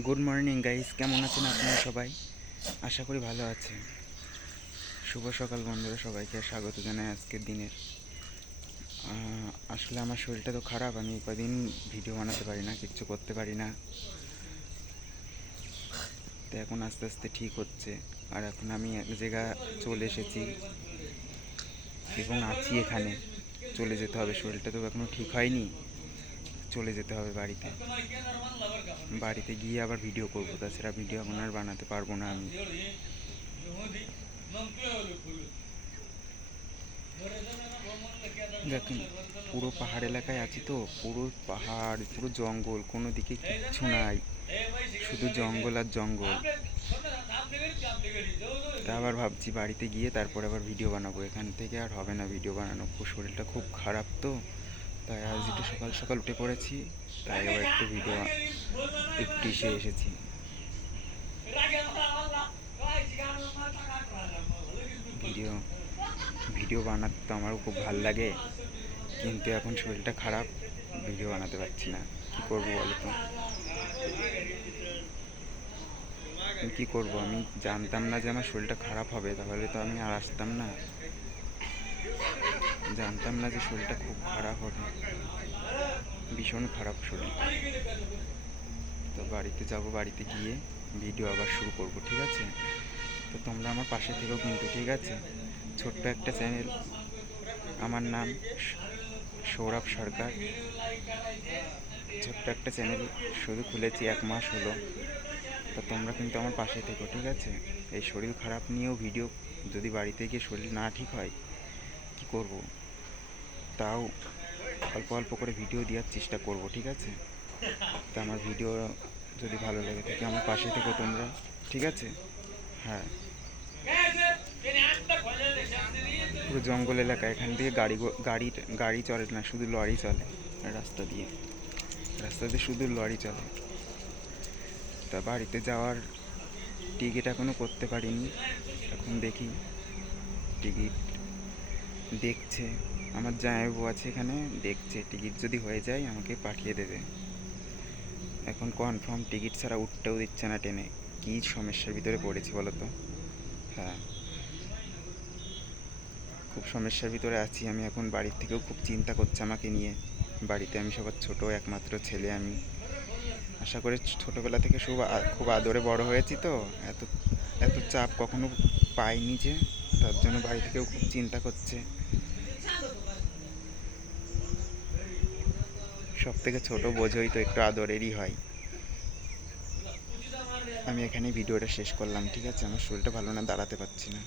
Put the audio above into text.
Good morning guys, কেমন আছেন আপনারা সবাই? আশা করি ভালো আছেন। শুভ সকাল বন্ধুরা, সবাইকে স্বাগত জানাই আজকের দিনের। আসলে আমার শরীরটা তো খারাপ, আমি কদিন ভিডিও বানাতে পারি না, কিচ্ছু করতে পারি না। তো এখন আস্তে আস্তে ঠিক হচ্ছে। আর এখন আমি এক জায়গা চলে এসেছি এবং আছি এখানে। চলে যেতে হবে, শরীরটা তো এখনও ঠিক হয়নি। চলে যেতে হবে বাড়িতে। বাড়িতে গিয়ে আবার ভিডিও করবো, তাছাড়া ভিডিও এখন আর বানাতে পারবো না আমি। দেখুন, পুরো পাহাড় এলাকায় আছি তো, পুরো পাহাড়, পুরো জঙ্গল, কোনো দিকে কিচ্ছু নাই, শুধু জঙ্গল আর জঙ্গল। তা আবার ভাবছি বাড়িতে গিয়ে তারপর আবার ভিডিও বানাবো, এখান থেকে আর হবে না ভিডিও বানানো, শরীরটা খুব খারাপ তো। তাই আজ একটু সকাল সকাল উঠে পড়েছি, তাই আবার একটু একটু এসেছি। ভিডিও ভিডিও বানাতে তো আমারও খুব ভালো লাগে, কিন্তু এখন শরীরটা খারাপ, ভিডিও বানাতে পারছি না। কী করবো বলো তো? কী করবো? আমি জানতাম না যে আমার শরীরটা খারাপ হবে, তাহলে তো আমি আর আসতাম না। জানতাম না যে শরীরটা খুব খারাপ হবে, ভীষণ খারাপ শরীর। তো বাড়িতে যাব, বাড়িতে গিয়ে ভিডিও আবার শুরু করব, ঠিক আছে? তো তোমরা আমার পাশে থেকেও কিন্তু, ঠিক আছে? ছোট্ট একটা চ্যানেল, আমার নাম সৌরভ সরকার। ছোট্ট একটা চ্যানেল, শুধু খুলেছি 1 মাস হলো। তা তোমরা কিন্তু আমার পাশে থেকো, ঠিক আছে? এই শরীর খারাপ নিয়েও ভিডিও, যদি বাড়িতে গিয়ে শরীর না ঠিক হয় কি করব? তাও অল্প অল্প করে ভিডিও দেওয়ার চেষ্টা করব, ঠিক আছে? তা আমার ভিডিও যদি ভালো লেগে থাকে আমার পাশে থেকো তোমরা, ঠিক আছে? হ্যাঁ, পুরো জঙ্গল এলাকা, এখান দিয়ে গাড়ি চলে না, শুধু লরি চলে। রাস্তা দিয়ে শুধু লরি চলে। তা বাড়িতে যাওয়ার টিকিট এখনও করতে পারিনি, এখন দেখি। টিকিট দেখছে, আমার জামাইবাবু আছে এখানে, দেখছে টিকিট যদি হয়ে যায় আমাকে পাঠিয়ে দেবে। এখন কনফার্ম টিকিট ছাড়া উঠতেও দিচ্ছে না ট্রেনে। কী সমস্যার ভিতরে পড়েছি বলো তো? হ্যাঁ, খুব সমস্যার ভিতরে আছি আমি এখন। বাড়ির থেকেও খুব চিন্তা করছে আমাকে নিয়ে। বাড়িতে আমি সবার ছোট একমাত্র ছেলে আমি। আশা করে ছোটোবেলা থেকে খুব আদরে বড় হয়েছি তো, এত এত চাপ কখনো পাইনি যে, তার জন্য বাড়ি থেকেও খুব চিন্তা করছে। সব থেকে ছোট বোঝই তো, একটু আদরেরই হয়। আমি এখানে ভিডিওটা শেষ করলাম, ঠিক আছে? আমার শরীরটা ভালো না, দাঁড়াতে পারছি না।